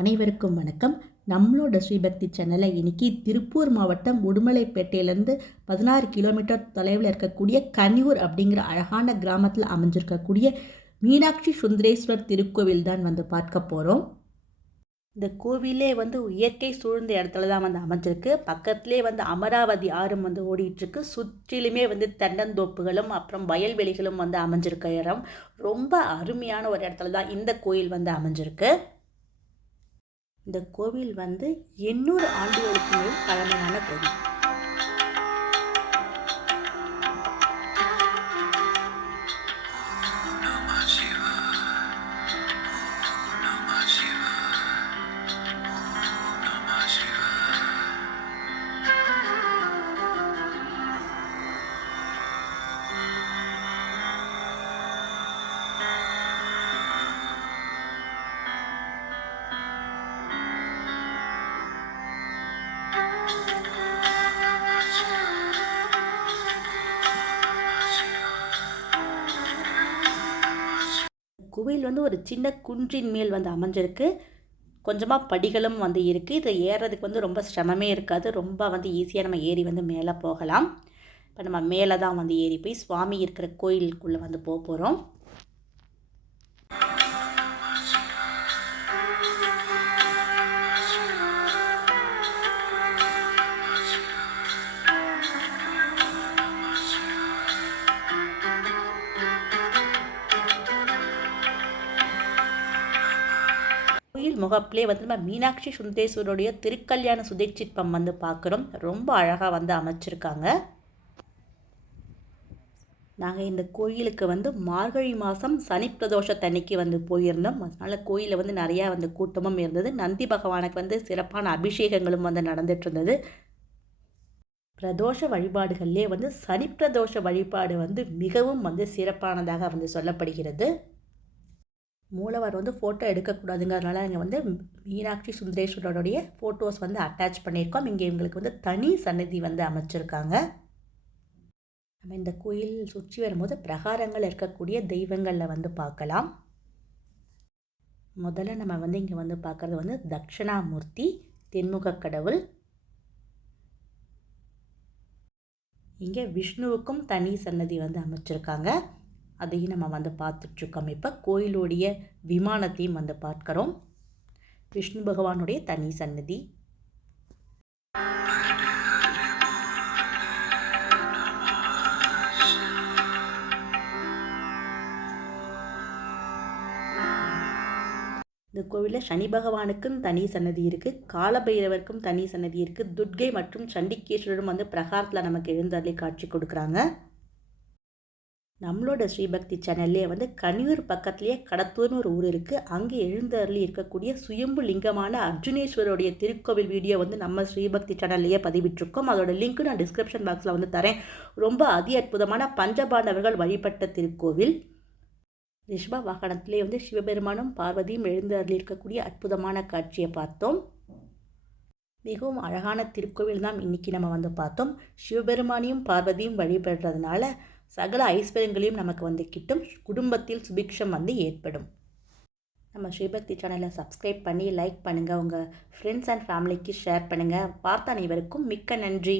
அனைவருக்கும் வணக்கம். நம்மளோட ஸ்ரீபக்தி சேனலை இன்னைக்கு திருப்பூர் மாவட்டம் உடுமலைப்பேட்டையிலேருந்து 16 கிலோமீட்டர் தொலைவில் இருக்கக்கூடிய கனியூர் அப்படிங்கிற அழகான கிராமத்தில் அமைஞ்சிருக்கக்கூடிய மீனாட்சி சுந்தரேஸ்வர் திருக்கோவில் தான் பார்க்க போகிறோம். இந்த கோவிலே இயற்கை சூழ்ந்த இடத்துல தான் அமைஞ்சிருக்கு. பக்கத்திலே அமராவதி ஆறும் ஓடிட்டுருக்கு. சுற்றிலுமே தென்னந்தோப்புகளும் அப்புறம் வயல்வெளிகளும் அமைஞ்சிருக்க இடம். ரொம்ப அருமையான ஒரு இடத்துல தான் இந்த கோயில் அமைஞ்சிருக்கு. இந்த கோவில் 800 ஆண்டுகளுக்கு மேல் பழமையான கோவில். கோவில் ஒரு சின்ன குன்றின் மேல் அமைஞ்சிருக்கு. கொஞ்சமாக படிகளும் இருக்குது. இதை ஏறுறதுக்கு ரொம்ப சிரமமே இருக்காது. ரொம்ப ஈஸியாக நம்ம ஏறி மேலே போகலாம். இப்போ நம்ம மேலே தான் ஏறி போய் சுவாமி இருக்கிற கோயிலுக்குள்ளே போக போகிறோம். கோயில் முகப்பிலே நம்ம மீனாட்சி சுந்தரேஸ்வருடைய திருக்கல்யாண சுதைச்சிற்பம் பார்க்குறோம். ரொம்ப அழகாக அமைச்சிருக்காங்க. நாங்கள் இந்த கோயிலுக்கு மார்கழி மாதம் சனி பிரதோஷத்தன்னைக்கு போயிருந்தோம். அதனால் கோயிலில் நிறையா கூட்டமும் இருந்தது. நந்தி பகவானுக்கு சிறப்பான அபிஷேகங்களும் நடந்துட்டு இருந்தது. பிரதோஷ வழிபாடுகள்லேயே சனி பிரதோஷ வழிபாடு மிகவும் சிறப்பானதாக சொல்லப்படுகிறது. மூலவர் ஃபோட்டோ எடுக்கக்கூடாதுங்கிறதுனால இங்கே மீனாட்சி சுந்தரேஸ்வரருடைய ஃபோட்டோஸ் அட்டாச் பண்ணியிருக்கோம். இங்கே இவங்களுக்கு தனி சன்னதி அமைச்சிருக்காங்க. நம்ம இந்த கோயில் சுற்றி வரும்போது பிரகாரங்கள் இருக்கக்கூடிய தெய்வங்களில் பார்க்கலாம். முதல்ல நம்ம இங்கே பார்க்குறது தட்சிணாமூர்த்தி தென்முக கடவுள். இங்கே விஷ்ணுவுக்கும் தனி சன்னதி அமைச்சிருக்காங்க. அதையும் நம்ம பார்த்துட்ருக்கோம். இப்போ கோயிலுடைய விமானத்தையும் பார்க்குறோம். விஷ்ணு பகவானுடைய தனி சன்னதி. இந்த கோவிலில் சனி பகவானுக்கும் தனி சன்னதி இருக்குது. காலபைரவருக்கும் தனி சன்னதி இருக்குது. துர்க்கை மற்றும் சண்டிகேஸ்வரரும் பிரகாரத்தில் நமக்கு எழுந்தருளி காட்சி கொடுக்குறாங்க. நம்மளோட ஸ்ரீபக்தி சேனல்லே கனியூர் பக்கத்துலேயே கடத்தூர்னு ஒரு ஊர் இருக்குது. அங்கே எழுந்தருளி இருக்கக்கூடிய சுயம்பு லிங்கமான அர்ஜுனேஸ்வரோடைய திருக்கோவில் வீடியோ நம்ம ஸ்ரீபக்தி சேனல்லையே பதிவிட்டிருக்கோம். அதோட லிங்க்கு நான் டிஸ்கிரிப்ஷன் பாக்ஸில் தரேன். ரொம்ப அதி அற்புதமான பஞ்சபாண்டவர்கள் வழிபட்ட திருக்கோவில். ரிஷப வாகனத்திலே சிவபெருமானும் பார்வதியும் எழுந்தருளி இருக்கக்கூடிய அற்புதமான காட்சியை பார்த்தோம். மிகவும் அழகான திருக்கோவில் தான் இன்றைக்கி நம்ம பார்த்தோம். சிவபெருமானையும் பார்வதியும் வழிபடுறதுனால சகல ஐஸ்வர்யங்களையும் நமக்கு கிட்டும். குடும்பத்தில் சுபிக்ஷம் ஏற்படும். நம்ம ஸ்ரீபக்தி சேனலை சப்ஸ்கிரைப் பண்ணி லைக் பண்ணுங்கள். உங்கள் ஃப்ரெண்ட்ஸ் அண்ட் ஃபேமிலிக்கு ஷேர் பண்ணுங்கள். பார்த்த அனைவருக்கும் மிக்க நன்றி.